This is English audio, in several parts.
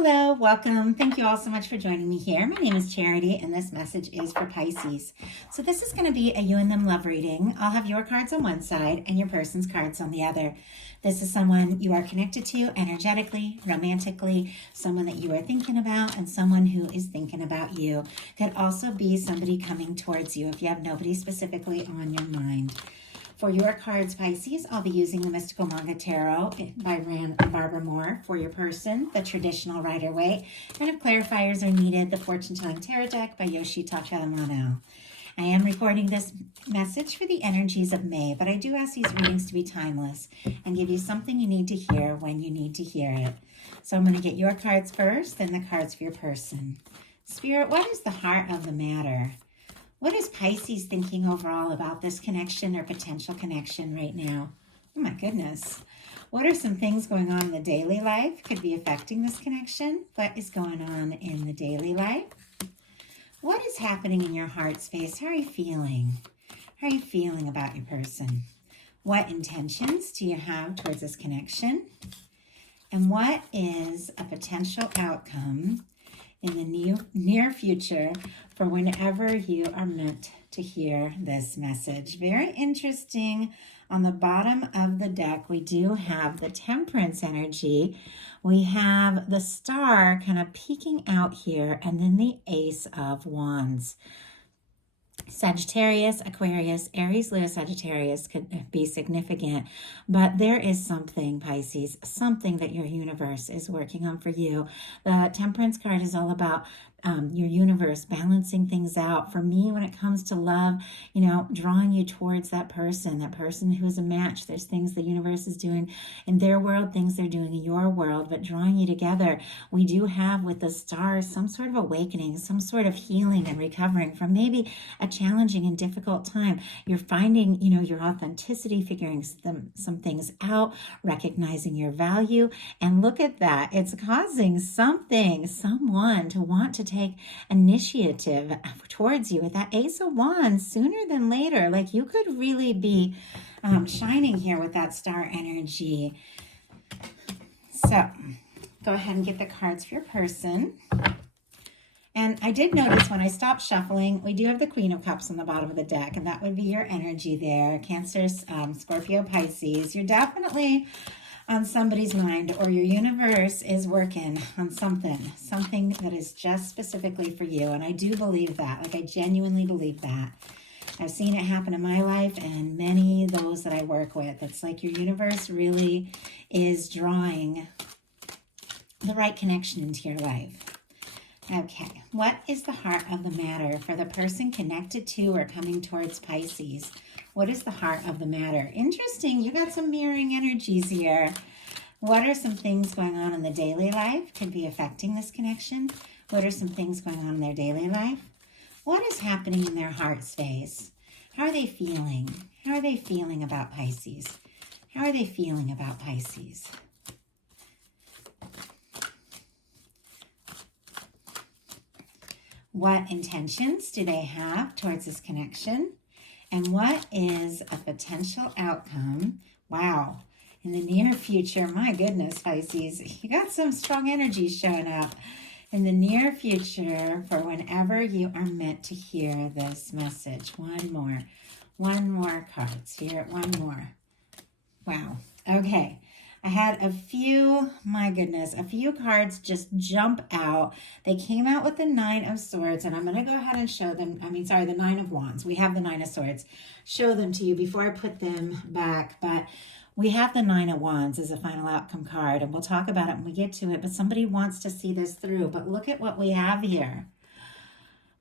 Hello, welcome. Thank you all so much for joining me here. My name is Charity, and this message is for Pisces. So this is going to be a you and them love reading. I'll have your cards on one side and your person's cards on the other. This is someone you are connected to energetically, romantically, someone that you are thinking about, and someone who is thinking about you. Could also be somebody coming towards you if you have nobody specifically on your mind. For your cards, Pisces, I'll be using the Mystical Manga Tarot by Rand and Barbara Moore. For your person, the traditional Rider-Waite. And if clarifiers are needed, the Fortune Telling Tarot Deck by Yoshitaka Amano. I am recording this message for the energies of May, but I do ask these readings to be timeless and give you something you need to hear when you need to hear it. So I'm going to get your cards first, then the cards for your person. Spirit, what is the heart of the matter? What is Pisces thinking overall about this connection or potential connection right now? Oh my goodness. What are some things going on in the daily life could be affecting this connection? What is going on in the daily life? What is happening in your heart space? How are you feeling? How are you feeling about your person? What intentions do you have towards this connection? And what is a potential outcome in the near future for whenever you are meant to hear this message? Very interesting. On the bottom of the deck, we do have the Temperance energy. We have the Star kind of peeking out here, and then the Ace of Wands. Sagittarius, Aquarius, Aries, Leo, Sagittarius could be significant, but there is something, Pisces, something that your universe is working on for you. The Temperance card is all about your universe balancing things out. For me, when it comes to love, drawing you towards that person who's a match. There's things the universe is doing in their world, things they're doing in your world, but drawing you together. We do have with the stars some sort of awakening, some sort of healing and recovering from maybe a challenging and difficult time. You're finding, your authenticity, figuring some things out, recognizing your value. And look at that. It's causing someone to want to take initiative towards you with that Ace of Wands sooner than later. Like you could really be shining here with that star energy. So go ahead and get the cards for your person. And I did notice when I stopped shuffling, we do have the Queen of Cups on the bottom of the deck, and that would be your energy there. Cancer, Scorpio, Pisces. You're definitely on somebody's mind, or your universe is working on something that is just specifically for you. And I do believe that. Like, I genuinely believe that. I've seen it happen in my life and many of those that I work with. It's like your universe really is drawing the right connection into your life. Okay, what is the heart of the matter for the person connected to or coming towards Pisces? What is the heart of the matter? Interesting, you got some mirroring energies here. What are some things going on in the daily life could be affecting this connection? What are some things going on in their daily life? What is happening in their heart space? How are they feeling? How are they feeling about Pisces? How are they feeling about Pisces? What intentions do they have towards this connection? And what is a potential outcome? Wow. In the near future, my goodness, Pisces, you got some strong energy showing up. In the near future, for whenever you are meant to hear this message. One more card. Here, one more. Wow. Okay. I had a few cards just jump out. They came out with the Nine of Swords, and I'm going to go ahead and show them. The Nine of Wands. We have the Nine of Swords. Show them to you before I put them back, but we have the Nine of Wands as a final outcome card, and we'll talk about it when we get to it, but somebody wants to see this through. But look at what we have here.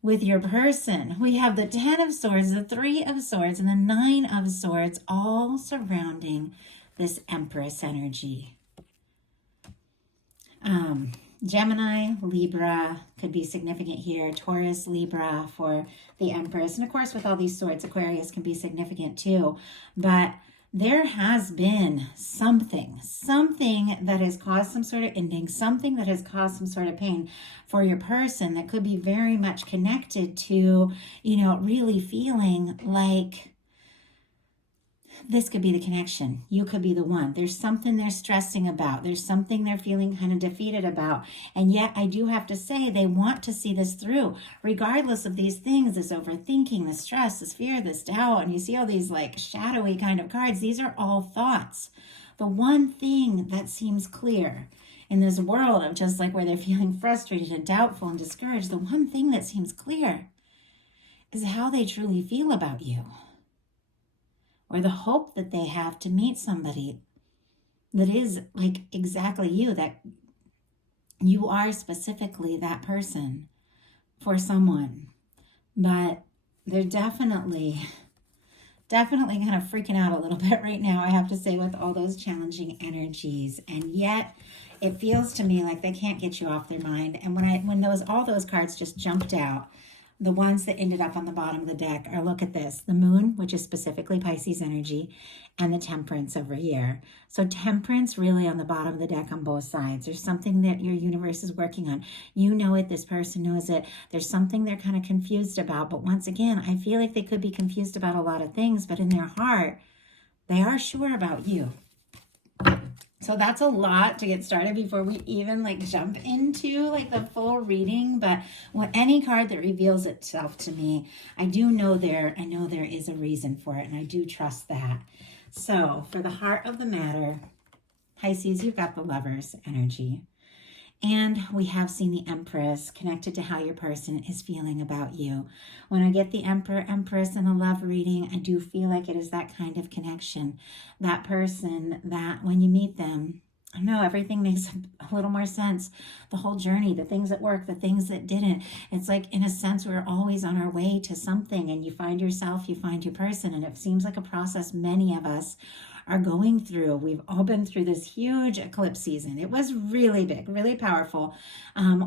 With your person, we have the Ten of Swords, the Three of Swords, and the Nine of Swords, all surrounding this Empress energy. Gemini, Libra could be significant here. Taurus, Libra for the Empress. And of course, with all these swords, Aquarius can be significant too. But there has been something that has caused some sort of ending, something that has caused some sort of pain for your person that could be very much connected to, really feeling like this could be the connection. You could be the one. There's something they're stressing about. There's something they're feeling kind of defeated about. And yet I do have to say they want to see this through, regardless of these things, this overthinking, this stress, this fear, this doubt. And you see all these like shadowy kind of cards. These are all thoughts. The one thing that seems clear in this world of just like where they're feeling frustrated and doubtful and discouraged, the one thing that seems clear is how they truly feel about you, or the hope that they have to meet somebody that is like exactly you, that you are specifically that person for someone. But they're definitely kind of freaking out a little bit right now, I have to say, with all those challenging energies. And yet it feels to me like they can't get you off their mind. And when all those cards just jumped out, the ones that ended up on the bottom of the deck are, look at this, the moon, which is specifically Pisces energy, and the temperance over here. So temperance really on the bottom of the deck on both sides. There's something that your universe is working on. You know it, this person knows it. There's something they're kind of confused about. But once again, I feel like they could be confused about a lot of things, but in their heart, they are sure about you. So that's a lot to get started before we even like jump into like the full reading. But when any card that reveals itself to me, I know there is a reason for it, and I do trust that. So for the heart of the matter, Pisces, you've got the Lover's energy. And we have seen the Empress connected to how your person is feeling about you. When I get the Emperor, Empress in a love reading, I do feel like it is that kind of connection. That person that when you meet them, I know everything makes a little more sense. The whole journey, the things that work, the things that didn't. It's like, in a sense, we're always on our way to something, and you find yourself, you find your person, and it seems like a process many of us are going through. We've all been through this huge eclipse season. It was really big, really powerful.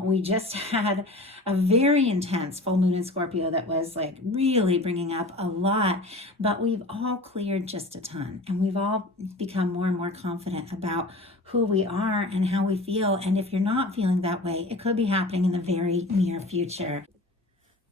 We just had a very intense full moon in Scorpio that was like really bringing up a lot, but we've all cleared just a ton, and we've all become more and more confident about who we are and how we feel. And if you're not feeling that way, it could be happening in the very near future.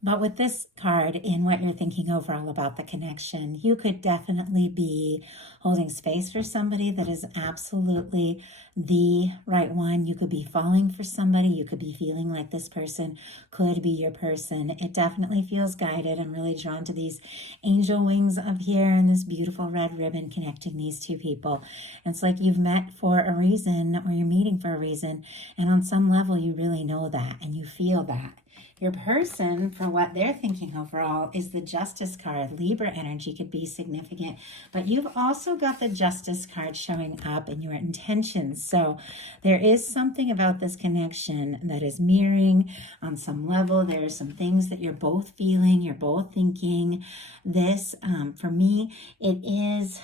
But with this card in what you're thinking overall about the connection, you could definitely be holding space for somebody that is absolutely the right one. You could be falling for somebody. You could be feeling like this person could be your person. It definitely feels guided. I'm really drawn to these angel wings up here and this beautiful red ribbon connecting these two people. And it's like you've met for a reason, or you're meeting for a reason. And on some level, you really know that and you feel that. Your person, for what they're thinking overall, is the Justice card. Libra energy could be significant, but you've also got the Justice card showing up in your intentions. So there is something about this connection that is mirroring on some level. There are some things that you're both feeling, you're both thinking. This, for me, it is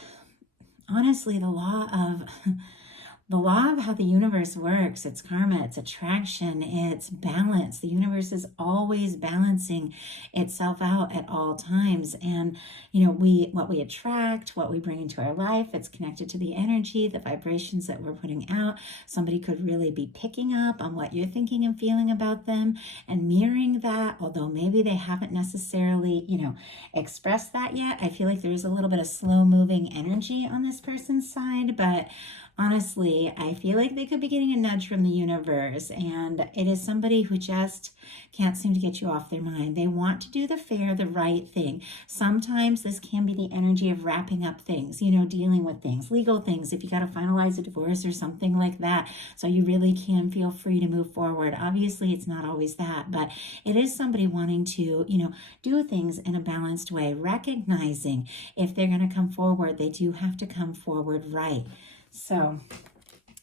honestly the law of how the universe works. It's karma, it's attraction, it's balance. The universe is always balancing itself out at all times. And, what we attract, what we bring into our life, it's connected to the energy, the vibrations that we're putting out. Somebody could really be picking up on what you're thinking and feeling about them and mirroring that, although maybe they haven't necessarily, expressed that yet. I feel like there's a little bit of slow moving energy on this person's side, but honestly, I feel like they could be getting a nudge from the universe, and it is somebody who just can't seem to get you off their mind. They want to do the right thing. Sometimes this can be the energy of wrapping up things, dealing with things, legal things, if you got to finalize a divorce or something like that, so you really can feel free to move forward. Obviously, it's not always that, but it is somebody wanting to, do things in a balanced way, recognizing if they're going to come forward, they do have to come forward right. So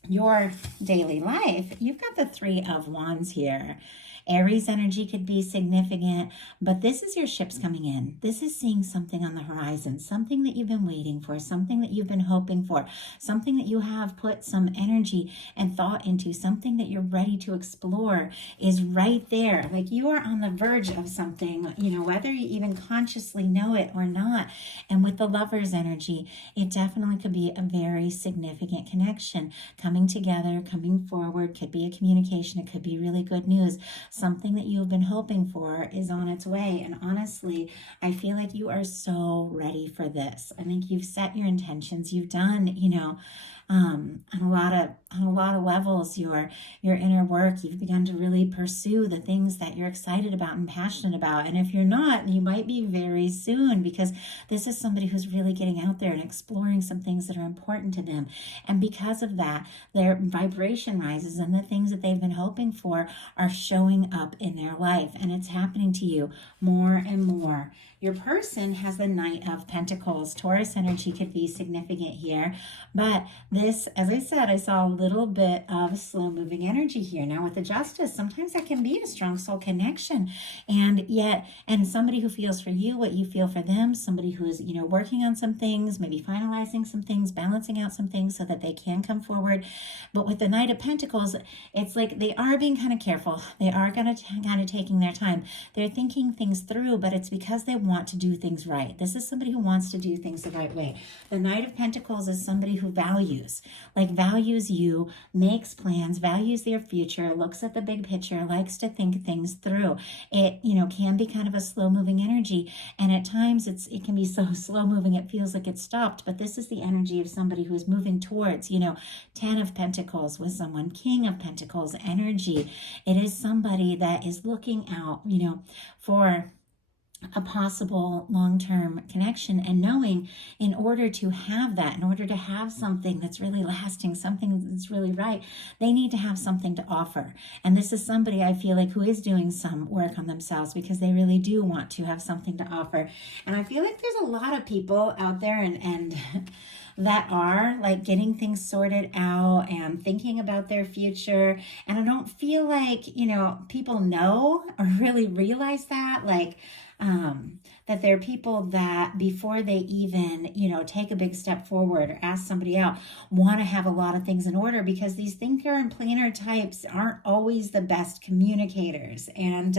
your daily life, you've got the Three of Wands here. Aries energy could be significant, but this is your ships coming in. This is seeing something on the horizon, something that you've been waiting for, something that you've been hoping for, something that you have put some energy and thought into, something that you're ready to explore is right there. Like you are on the verge of something, whether you even consciously know it or not. And with the Lover's energy, it definitely could be a very significant connection coming together, coming forward, could be a communication, it could be really good news. Something that you've been hoping for is on its way. And honestly, I feel like you are so ready for this. I think you've set your intentions. You've done, on a lot of levels, your inner work. You've begun to really pursue the things that you're excited about and passionate about. And if you're not, you might be very soon, because this is somebody who's really getting out there and exploring some things that are important to them. And because of that, their vibration rises, and the things that they've been hoping for are showing up in their life. And it's happening to you more and more. Your person has the Knight of Pentacles. Taurus energy could be significant here. But this, as I said, I saw a little bit of slow moving energy here. Now with the Justice, sometimes that can be a strong soul connection. And somebody who feels for you what you feel for them, somebody who is, working on some things, maybe finalizing some things, balancing out some things so that they can come forward. But with the Knight of Pentacles, it's like they are being kind of careful. They are kind of taking their time. They're thinking things through, but it's because they want to do things right. This is somebody who wants to do things the right way. The Knight of Pentacles is somebody who values you, makes plans, values their future, looks at the big picture, likes to think things through. It, can be kind of a slow moving energy. And at times it can be so slow moving, it feels like it's stopped. But this is the energy of somebody who's moving towards, 10 of Pentacles with someone, King of Pentacles energy. It is somebody that is looking out, for a possible long-term connection, and knowing in order to have that, in order to have something that's really lasting, something that's really right, they need to have something to offer. And this is somebody I feel like who is doing some work on themselves, because they really do want to have something to offer. And I feel like there's a lot of people out there and that are like getting things sorted out and thinking about their future. And I don't feel like, people know or really realize that, that there are people that before they even, take a big step forward or ask somebody out, want to have a lot of things in order, because these thinker and planner types aren't always the best communicators. And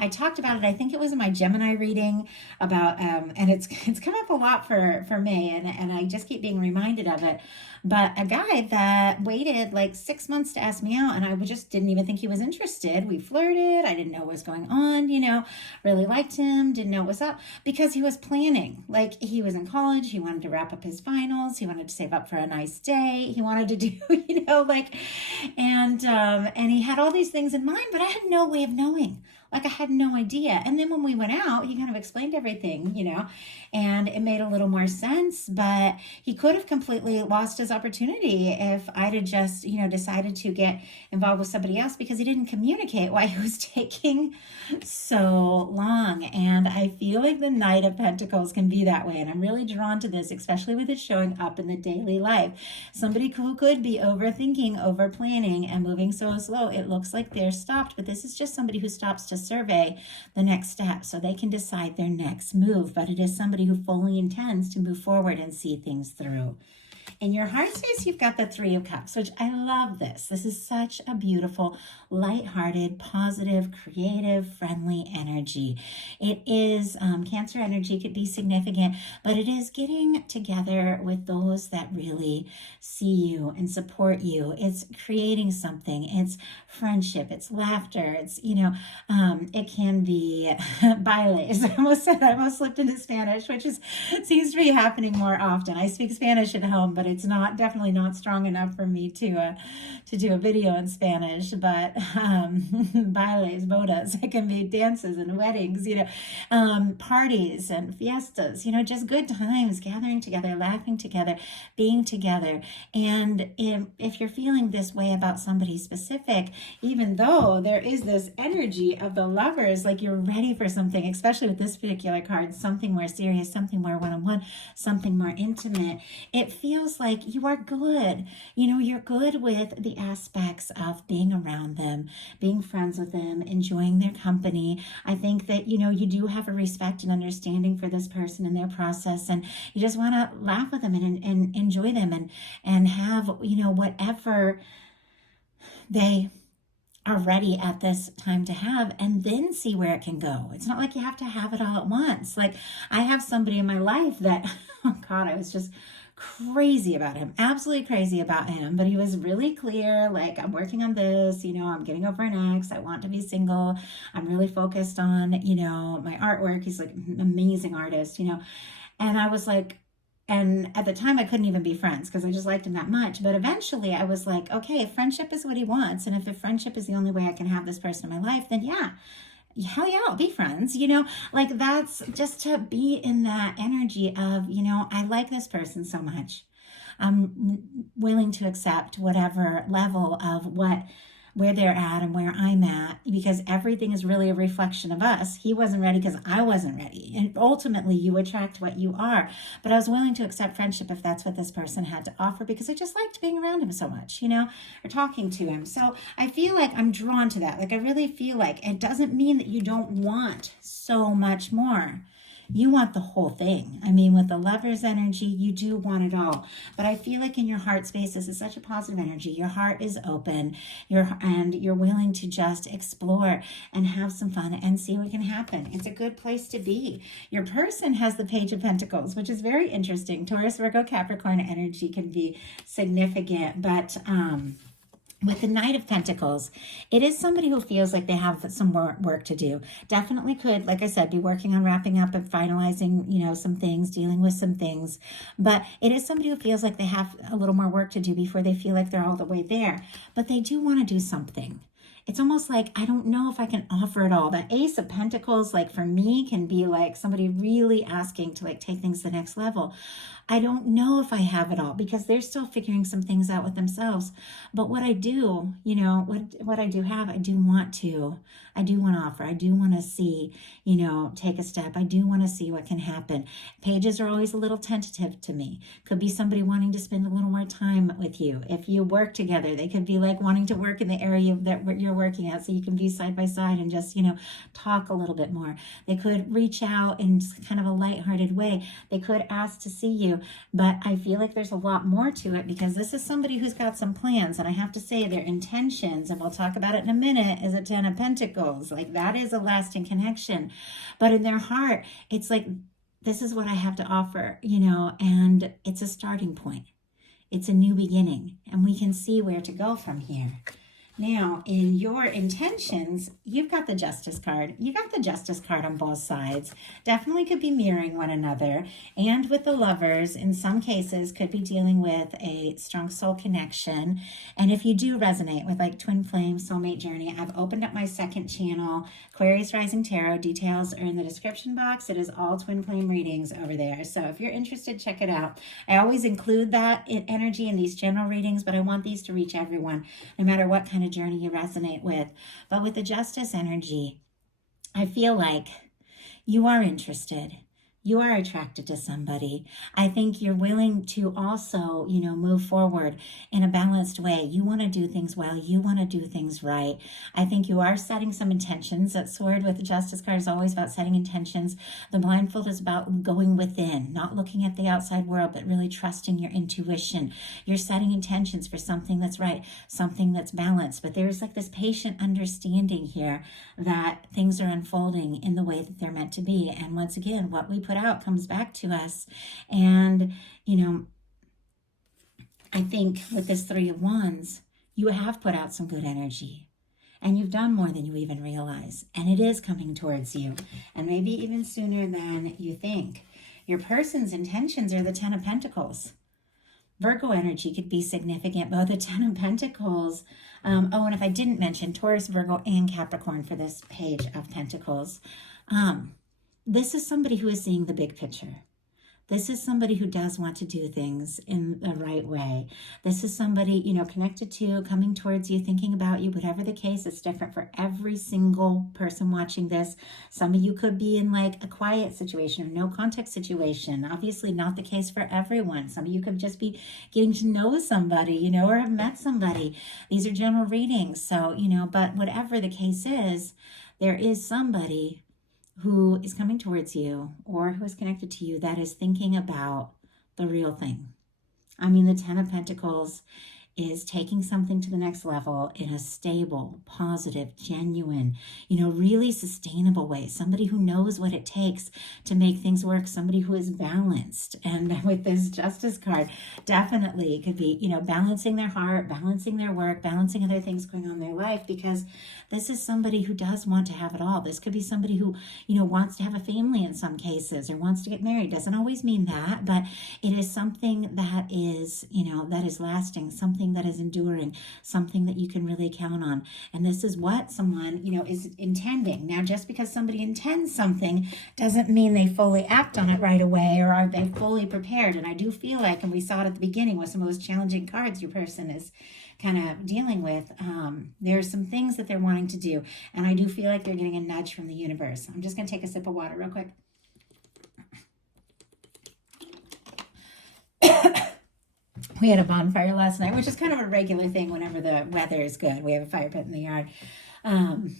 I talked about it, I think it was in my Gemini reading about, and it's come up a lot for me, and I just keep being reminded of it. But a guy that waited like 6 months to ask me out, and I just didn't even think he was interested. We flirted. I didn't know what was going on, really liked him, didn't know what was up, because he was planning. Like, he was in college. He wanted to wrap up his finals. He wanted to save up for a nice day. He wanted to do, and he had all these things in mind, but I had no way of knowing. Like, I had no idea. And then when we went out, he kind of explained everything, and it made a little more sense. But he could have completely lost his opportunity if I'd have just, decided to get involved with somebody else, because he didn't communicate why he was taking so long. And I feel like the Knight of Pentacles can be that way. And I'm really drawn to this, especially with it showing up in the daily life. Somebody who could be overthinking, over planning, and moving so slow. It looks like they're stopped, but this is just somebody who stops to survey the next step so they can decide their next move. But it is somebody who fully intends to move forward and see things through. In your heart space, you've got the Three of Cups, which I love this. This is such a beautiful, lighthearted, positive, creative, friendly energy. It is Cancer energy, could be significant, but it is getting together with those that really see you and support you. It's creating something. It's friendship. It's laughter. It's, it can be bailes. I almost slipped into Spanish, which seems to be happening more often. I speak Spanish at home, but it's definitely not strong enough for me to do a video in Spanish. But bailes, bodas, it can be dances and weddings, parties and fiestas, just good times, gathering together, laughing together, being together. And if you're feeling this way about somebody specific, even though there is this energy of the Lovers, like you're ready for something, especially with this particular card, something more serious, something more one-on-one, something more intimate, it feels like you are good. You're good with the aspects of being around them, being friends with them, enjoying their company. I think that, you do have a respect and understanding for this person and their process, and you just want to laugh with them and enjoy them and have, whatever they are ready at this time to have, and then see where it can go. It's not like you have to have it all at once. Like, I have somebody in my life that, oh God, I was just crazy about him, absolutely crazy about him. But he was really clear, like, I'm working on this, I'm getting over an ex. I want to be single. I'm really focused on, my artwork. He's like an amazing artist, And I was like, and at the time I couldn't even be friends because I just liked him that much. But eventually I was like, okay, if friendship is what he wants, and if friendship is the only way I can have this person in my life, then yeah, hell yeah, I'll be friends, like that's just to be in that energy of, I like this person so much. I'm willing to accept whatever level of where they're at and where I'm at, because everything is really a reflection of us. He wasn't ready because I wasn't ready. And ultimately you attract what you are. But I was willing to accept friendship if that's what this person had to offer, because I just liked being around him so much, or talking to him. So I feel like I'm drawn to that. Like I really feel like it doesn't mean that you don't want so much more. You want the whole thing. I mean, with the Lover's energy, you do want it all. But I feel like in your heart space, this is such a positive energy. Your heart is open, and you're willing to just explore and have some fun and see what can happen. It's a good place to be. Your person has the Page of Pentacles, which is very interesting. Taurus, Virgo, Capricorn energy can be significant, but with the Knight of Pentacles, it is somebody who feels like they have some more work to do. Definitely could, like I said, be working on wrapping up and finalizing, some things, dealing with some things. But it is somebody who feels like they have a little more work to do before they feel like they're all the way there. But they do want to do something. It's almost like, I don't know if I can offer it all. The Ace of Pentacles, like for me, can be like somebody really asking to like take things to the next level. I don't know if I have it all because they're still figuring some things out with themselves. But what I do, what I do have, I do want to offer. I do want to see, take a step. I do want to see what can happen. Pages are always a little tentative to me. Could be somebody wanting to spend a little more time with you. If you work together, they could be like wanting to work in the area that you're working at so you can be side by side and just, talk a little bit more. They could reach out in kind of a lighthearted way. They could ask to see you. But I feel like there's a lot more to it because this is somebody who's got some plans. And I have to say their intentions, and we'll talk about it in a minute, is a Ten of Pentacles. Like that is a lasting connection. But in their heart, it's like, this is what I have to offer, and it's a starting point. It's a new beginning. And we can see where to go from here. Now, in your intentions, you've got the Justice card. You got the Justice card on both sides. Definitely could be mirroring one another. And with the Lovers, in some cases, could be dealing with a strong soul connection. And if you do resonate with like twin flame, soulmate journey, I've opened up my second channel, Aquarius Rising Tarot. Details are in the description box. It is all twin flame readings over there. So if you're interested, check it out. I always include that energy in these general readings, but I want these to reach everyone, no matter what kind of journey you resonate with. But with the Justice energy, I feel like you are interested. You are attracted to somebody. I think you're willing to also, move forward in a balanced way. You want to do things well. You want to do things right. I think you are setting some intentions. That sword with the Justice card is always about setting intentions. The blindfold is about going within, not looking at the outside world, but really trusting your intuition. You're setting intentions for something that's right, something that's balanced. But there's like this patient understanding here that things are unfolding in the way that they're meant to be. And once again, what we put out comes back to us. And I think with this Three of Wands, you have put out some good energy, and you've done more than you even realize, and it is coming towards you, and maybe even sooner than you think. Your person's intentions are the Ten of Pentacles. Virgo energy could be significant, both the Ten of Pentacles. And if I didn't mention Taurus, Virgo, and Capricorn for this Page of Pentacles. This is somebody who is seeing the big picture. This is somebody who does want to do things in the right way. This is somebody, connected to, coming towards you, thinking about you, whatever the case. It's different for every single person watching this. Some of you could be in like a quiet situation or no contact situation. Obviously not the case for everyone. Some of you could just be getting to know somebody, or have met somebody. These are general readings. So, but whatever the case is, there is somebody who is coming towards you or who is connected to you that is thinking about the real thing. I mean, the Ten of Pentacles is taking something to the next level in a stable, positive, genuine, really sustainable way. Somebody who knows what it takes to make things work, somebody who is balanced. And with this Justice card, definitely could be, balancing their heart, balancing their work, balancing other things going on in their life, because this is somebody who does want to have it all. This could be somebody who, wants to have a family in some cases, or wants to get married. Doesn't always mean that, but it is something that is, that is lasting, something that is enduring, something that you can really count on. And this is what someone, is intending. Now, just because somebody intends something doesn't mean they fully act on it right away, or are they fully prepared. And I do feel like, and we saw it at the beginning with some of those challenging cards your person is kind of dealing with, there's some things that they're wanting to do. And I do feel like they're getting a nudge from the universe. I'm just going to take a sip of water real quick. We had a bonfire last night, which is kind of a regular thing whenever the weather is good. We have a fire pit in the yard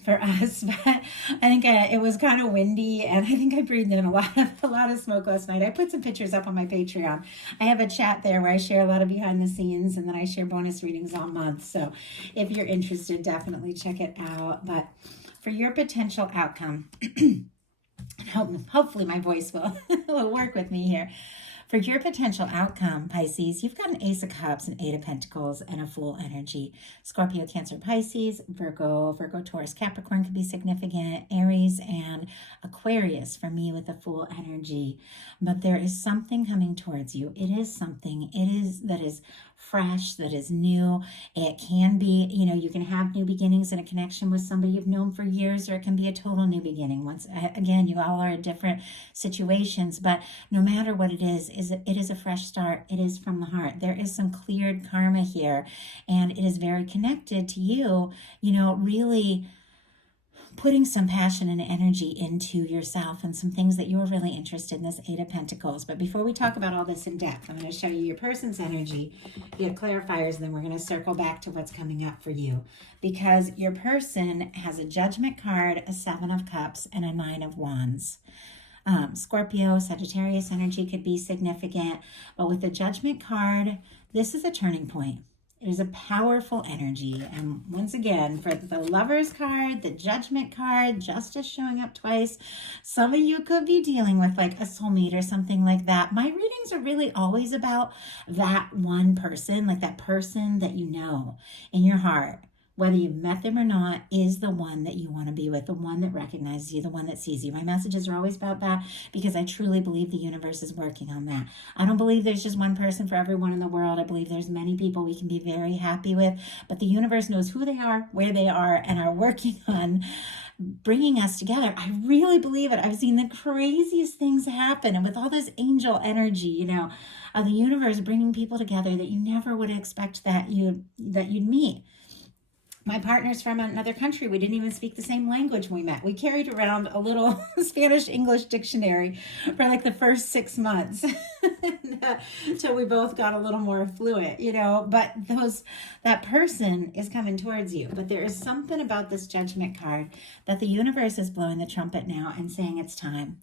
for us, but I think it was kind of windy, and I think I breathed in a lot of smoke last night. I put some pictures up on my Patreon. I have a chat there where I share a lot of behind the scenes, and then I share bonus readings all month. So if you're interested, definitely check it out. But for your potential outcome, hopefully my voice will work with me here. For your potential outcome, Pisces, you've got an Ace of Cups, an Eight of Pentacles, and a Fool energy. Scorpio, Cancer, Pisces, Virgo, Taurus, Capricorn could be significant, Aries, and Aquarius for me with the Fool energy. But there is something coming towards you. It is something, that is fresh, that is new. It can be, you can have new beginnings in a connection with somebody you've known for years, or it can be a total new beginning. Once again, you all are in different situations, but no matter what it is a fresh start. It is from the heart. There is some cleared karma here, and it is very connected to you, really putting some passion and energy into yourself and some things that you're really interested in, this Eight of Pentacles. But before we talk about all this in depth, I'm going to show you your person's energy, get clarifiers, and then we're going to circle back to what's coming up for you. Because your person has a Judgment card, a Seven of Cups, and a Nine of Wands. Scorpio, Sagittarius energy could be significant, but with the Judgment card, this is a turning point. It is a powerful energy. And once again, for the Lovers card, the Judgment card, Justice showing up twice, some of you could be dealing with like a soulmate or something like that. My readings are really always about that one person, like that person that you know in your heart, whether you've met them or not, is the one that you want to be with, the one that recognizes you, the one that sees you. My messages are always about that because I truly believe the universe is working on that. I don't believe there's just one person for everyone in the world. I believe there's many people we can be very happy with, but the universe knows who they are, where they are, and are working on bringing us together. I really believe it. I've seen the craziest things happen, and with all this angel energy, the universe bringing people together that you never would expect that you'd meet. My partner's from another country. We didn't even speak the same language when we met. We carried around a little Spanish-English dictionary for like the first 6 months until we both got a little more fluent, But that person is coming towards you. But there is something about this Judgment card that the universe is blowing the trumpet now and saying it's time.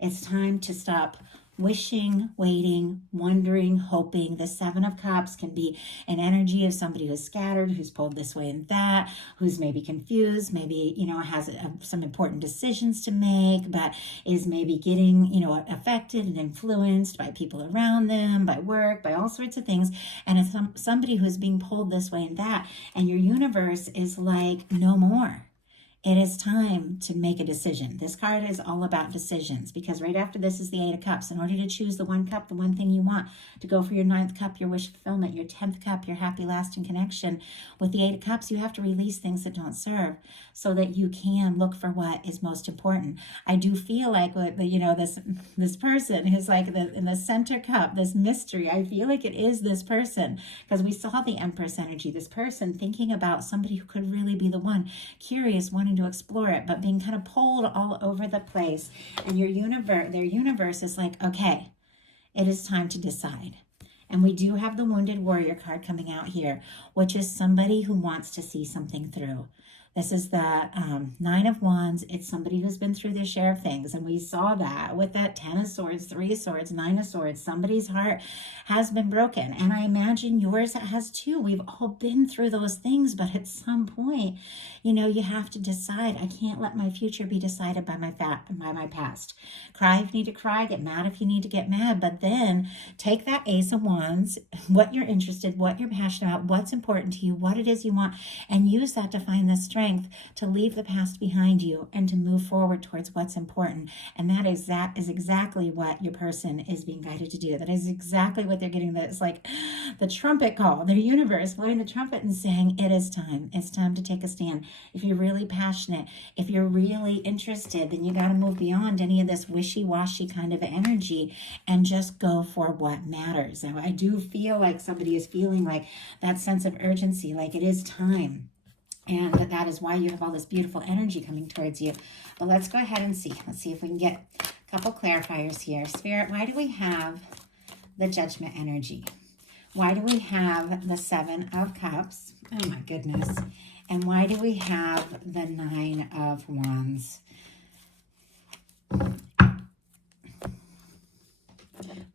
It's time to stop wishing, waiting, wondering, hoping. The Seven of Cups can be an energy of somebody who's scattered, who's pulled this way and that, who's maybe confused, maybe, has some important decisions to make, but is maybe getting, affected and influenced by people around them, by work, by all sorts of things. And it's somebody who's being pulled this way and that, and your universe is like, no more. It is time to make a decision. This card is all about decisions, because right after this is the Eight of Cups. In order to choose the one cup, the one thing you want, to go for your 9th cup, your wish fulfillment, your 10th cup, your happy lasting connection, with the Eight of Cups, you have to release things that don't serve so that you can look for what is most important. I do feel like, this person who's like in the center cup, this mystery, I feel like it is this person, because we saw the Empress energy, this person thinking about somebody who could really be the one, curious, wanting to explore it, but being kind of pulled all over the place. And their universe is like, okay, it is time to decide. And we do have the Wounded Warrior card coming out here, which is somebody who wants to see something through. This is the Nine of Wands. It's somebody who's been through their share of things. And we saw that with that Ten of Swords, Three of Swords, Nine of Swords. Somebody's heart has been broken. And I imagine yours has too. We've all been through those things. But at some point, you know, you have to decide, I can't let my future be decided by my past. Cry if you need to cry. Get mad if you need to get mad. But then take that Ace of Wands, what you're interested, what you're passionate about, what's important to you, what it is you want, and use that to find the strength to leave the past behind you and to move forward towards what's important. And that is exactly what your person is being guided to do. That is exactly what they're getting. That's like the trumpet call, their universe blowing the trumpet and saying, it is time. It's time to take a stand. If you're really passionate, if you're really interested, then you got to move beyond any of this wishy-washy kind of energy and just go for what matters. Now, I do feel like somebody is feeling like that sense of urgency, like it is time. And that is why you have all this beautiful energy coming towards you. But let's go ahead and see. Let's see if we can get a couple clarifiers here. Spirit, why do we have the Judgment energy? Why do we have the Seven of Cups? Oh my goodness. And why do we have the Nine of Wands?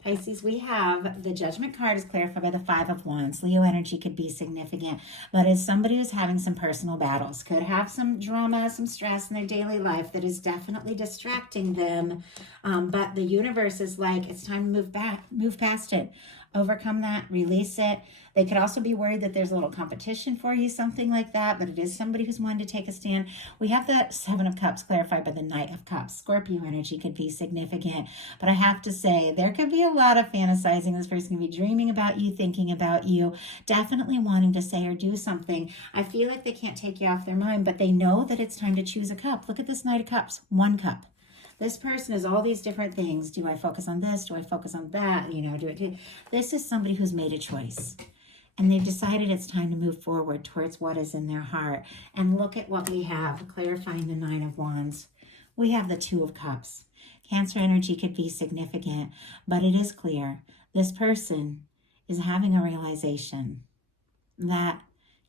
Pisces, we have the Judgment card is clarified by the Five of Wands. Leo energy could be significant, but as somebody who's having some personal battles, could have some drama, some stress in their daily life that is definitely distracting them. But the universe is like, it's time to move past it, overcome that, release it. They could also be worried that there's a little competition for you, something like that, but it is somebody who's wanting to take a stand. We have the Seven of Cups clarified by the Knight of Cups. Scorpio energy could be significant, but I have to say there could be a lot of fantasizing. This person can be dreaming about you, thinking about you, definitely wanting to say or do something. I feel like they can't take you off their mind, but they know that it's time to choose a cup. Look at this Knight of Cups, one cup. This person is all these different things. Do I focus on this? Do I focus on that? You know, this is somebody who's made a choice. And they've decided it's time to move forward towards what is in their heart. And look at what we have, clarifying the Nine of Wands. We have the Two of Cups. Cancer energy could be significant, but it is clear this person is having a realization that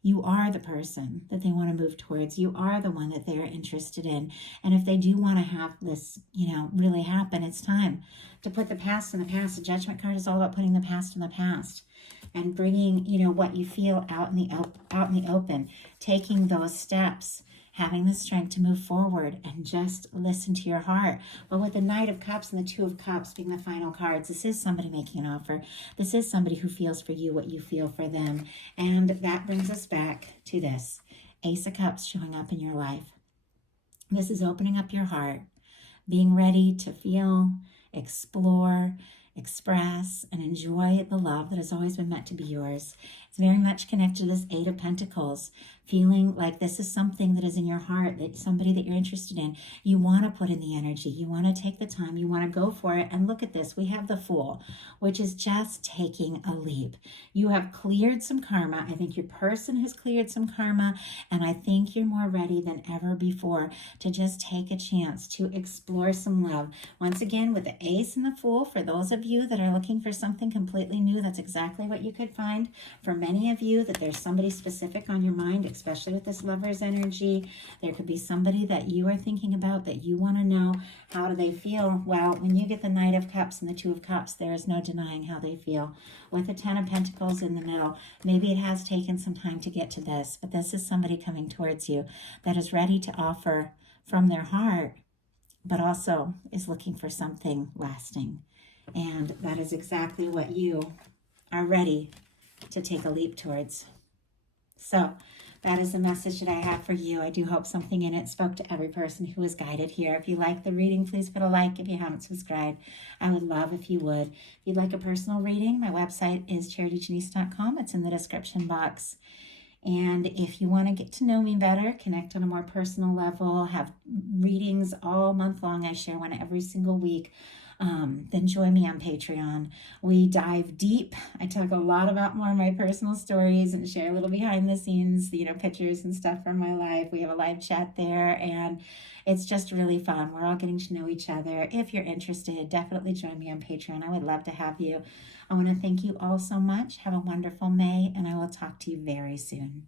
you are the person that they want to move towards. You are the one that they're interested in. And if they do want to have this, you know, really happen, it's time to put the past in the past. The Judgment card is all about putting the past in the past and bringing, you know, what you feel out in the open, taking those steps, having the strength to move forward and just listen to your heart. But with the Knight of Cups and the Two of Cups being the final cards, this is somebody making an offer. This is somebody who feels for you what you feel for them. And that brings us back to this. Ace of Cups showing up in your life. This is opening up your heart, being ready to feel, explore, express, and enjoy the love that has always been meant to be yours. It's very much connected to this Eight of Pentacles, feeling like this is something that is in your heart, that somebody that you're interested in. You want to put in the energy. You want to take the time. You want to go for it. And look at this. We have the Fool, which is just taking a leap. You have cleared some karma. I think your person has cleared some karma. And I think you're more ready than ever before to just take a chance to explore some love. Once again, with the Ace and the Fool, for those of you that are looking for something completely new, that's exactly what you could find. For many of you, that there's somebody specific on your mind, especially with this Lover's energy. There could be somebody that you are thinking about that you want to know, how do they feel? Well, when you get the Knight of Cups and the Two of Cups, there is no denying how they feel. With the Ten of Pentacles in the middle, maybe it has taken some time to get to this, but this is somebody coming towards you that is ready to offer from their heart, but also is looking for something lasting. And that is exactly what you are ready to take a leap towards. So that is the message that I have for you. I do hope something in it spoke to every person who was guided here. If you like the reading, please put a like. If you haven't subscribed, I would love if you would. If you'd like a personal reading, my website is charityjanice.com. It's in the description box. And if you want to get to know me better, connect on a more personal level, have readings all month long, I share one every single week, then join me on Patreon. We dive deep. I talk a lot about more of my personal stories and share a little behind the scenes, you know, pictures and stuff from my life. We have a live chat there, and it's just really fun. We're all getting to know each other. If you're interested, definitely join me on Patreon. I would love to have you. I want to thank you all so much. Have a wonderful May, and I will talk to you very soon.